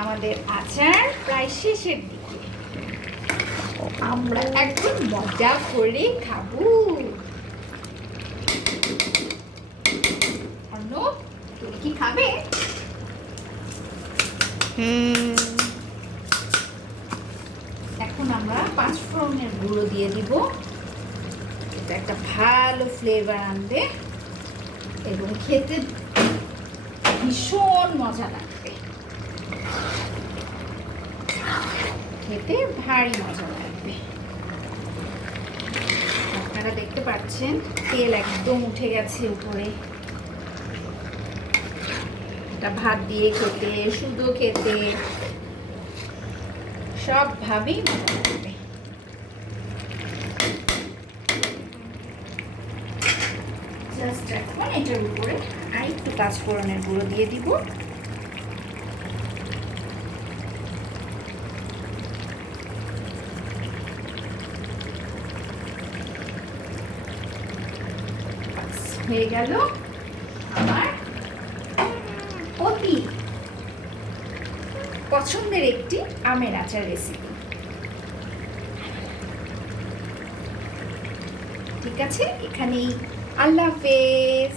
আমাদের আচার প্রায় শেষের দিকে, আমরা এখন মজা করে খাবো। অর্ণব, তুমি কি খাবে? এখন আমরা 5 ফোড়নের গুঁড়ো দিয়ে দিব। এটা একটা ভালো ফ্লেভার আনবে এবং খেতে ভীষণ মজা লাগবে, খেতে ভারী মজা লাগবে। আপনারা দেখতে পাচ্ছেন তেল একদম উঠে গেছে উপরে। এটা ভাত দিয়ে খেতে, শুধু খেতে, সব ভাবেই মজা লাগবে। জাস্ট এখন এটার উপরে আর একটু 5 ফোড়নের গুঁড়ো দিয়ে দিব। হয়ে গেল আমার অতি পছন্দের একটি আমের আচার রেসিপি। ঠিক আছে, এখানেই আল্লাহ হাফেজ।